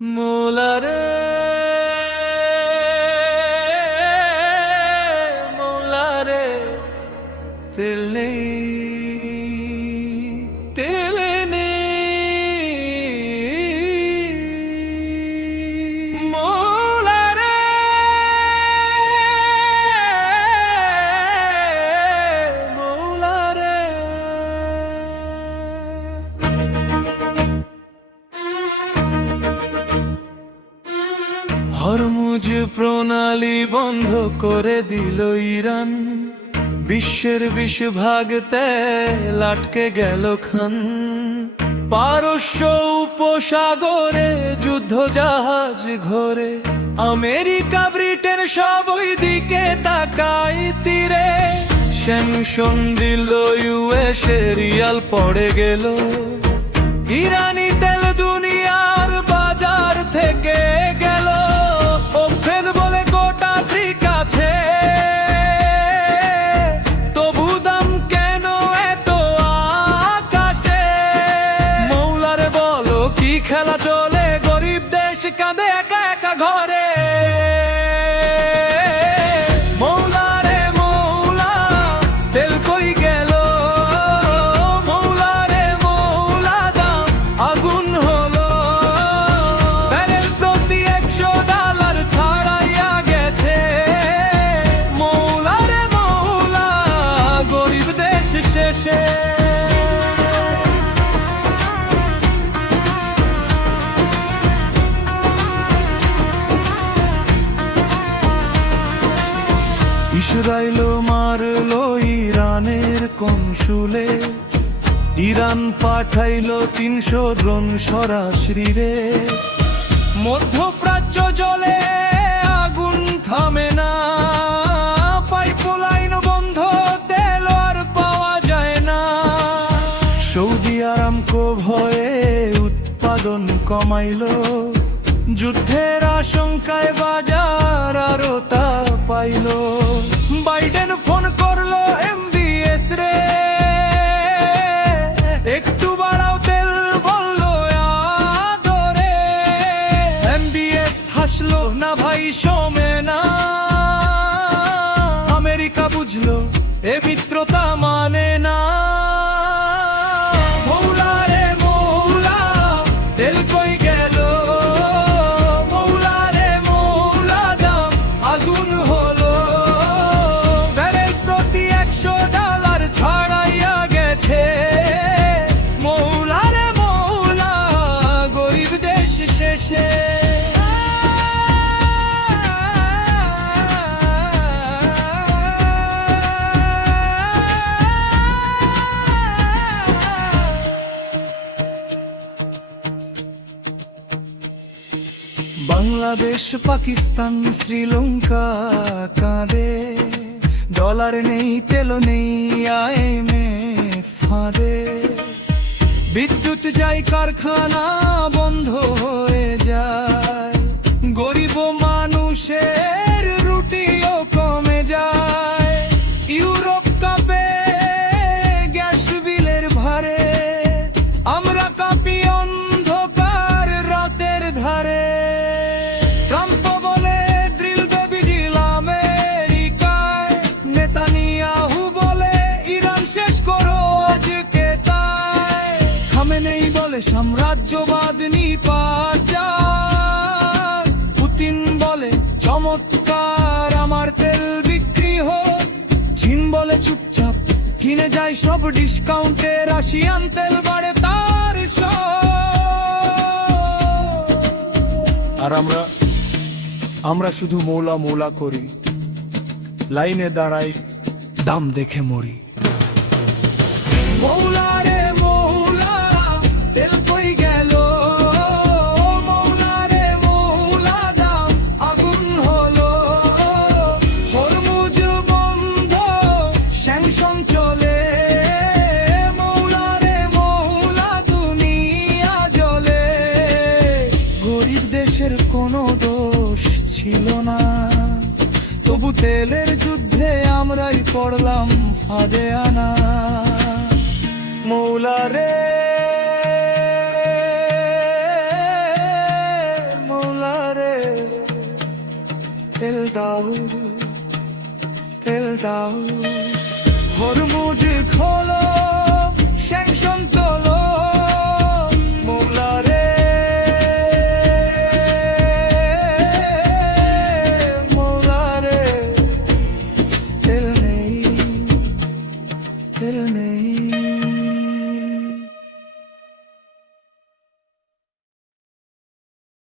মৌলারে মৌলারে তেল নেই তেল নেই মৌলারে মৌলারে হরমুজ প্রণালী বন্ধ করে দিল ইরান, বিশ্বের 20 ভাগ তেল আটকে গেল খান। পারস্য উপসাগরে যুদ্ধ জাহাজ ঘোরে, আমেরিকা ব্রিটেন সব ওই দিকে তাকায় তীরে। স্যাংশন দিল ইউএস, রিয়াল পড়ে গেল, ইরানি তেল দুনিয়ার বাজার থেকে গেল। ওপেন বলে গোটা ঠিক আছে, তবু দাম কেন এত আকাশে? মৌলারে বলো কি খেলা চলে, গরিব দেশ কাঁদে একা একা ঘরে। মৌলারে মৌলা তেল কই গেল, মৌলারে মৌলা দাম আগুন হলো। ব্যারেল প্রতি $100 ছাড়াইয়া গেছে। মৌলারে মৌলা গরিব দেশ শেষে। ইসরায়েল মারলো ইরানের কনসুলে, ইরান পাঠাইলো 300 ড্রোন সরাসরি রে। মধ্যপ্রাচ্য জলে আগুন থামে না, পাইপলাইন বন্ধ, তেল আর পাওয়া যায় না। সৌদি আরামকো ভয়ে উৎপাদন কমাইলো, যুদ্ধের আশঙ্কায় বাজার আরো তা পাইলো। বাইডেন ফোন করলো এমবিএস রে, একটু বাড়াও তেল বললো আদরে। এমবিএস হাসলো, না ভাই সমে না। আমেরিকা বুঝলো এ মিত্রতা মানে না। মৌলারে মৌলা তেল কই গেল, মৌলারে মৌলা দাম আগুন হলো। ব্যারেল প্রতি $100 ছাড়াইয়া গেছে। মৌলারে মৌলা গরিব দেশ শেষে। বাংলাদেশ, পাকিস্তান, শ্রীলঙ্কা কাঁদে, ডলার নেই তেল নেই IMF ফাঁদে। বিদ্যুৎ যায়, কারখানা বন্ধ হয়ে যায়, গরিব মানুষের রুটিও কমে যায়। ইউরোপ কাঁপে গ্যাস বিলের ভারে, আমরা কাঁপি অন্ধকার রাতের ধারে। ট্রাম্প বলে ড্রিল বেবি ডিল আমেরিকায়, নেতানিয়াহু বলে ইরান শেষ করো আজকে তাই। খামেনেই বলে সাম্রাজ্যবাদ নিপাত যায়, পুতিন বলে চমৎকার আমার তেল বিক্রি হোক। চীন বলে চুপচাপ কিনে যায় সব ডিসকাউন্টে, রাশিয়ান তেল বাড়ে তার আর আমরা শুধু মৌলা মৌলা করি, লাইনে দাঁড়াই দাম দেখে মরি। মৌলারে মৌলা তেল কই গেল, মৌলারে মৌলা দাম আগুন হলো। হরমুজ বন্ধ, স্যাংশন চলে, মৌলারে মৌলা দুনিয়া জ্বলে। গরিব দেশের কোনো দোষ ছিল না, তবু তেলের যুদ্ধে আমরাই পড়লাম ফাঁদে আনা। মৌলারে তেল দাও, তেল দাও, হরমুজ খোলো, স্যাংশন তোলো।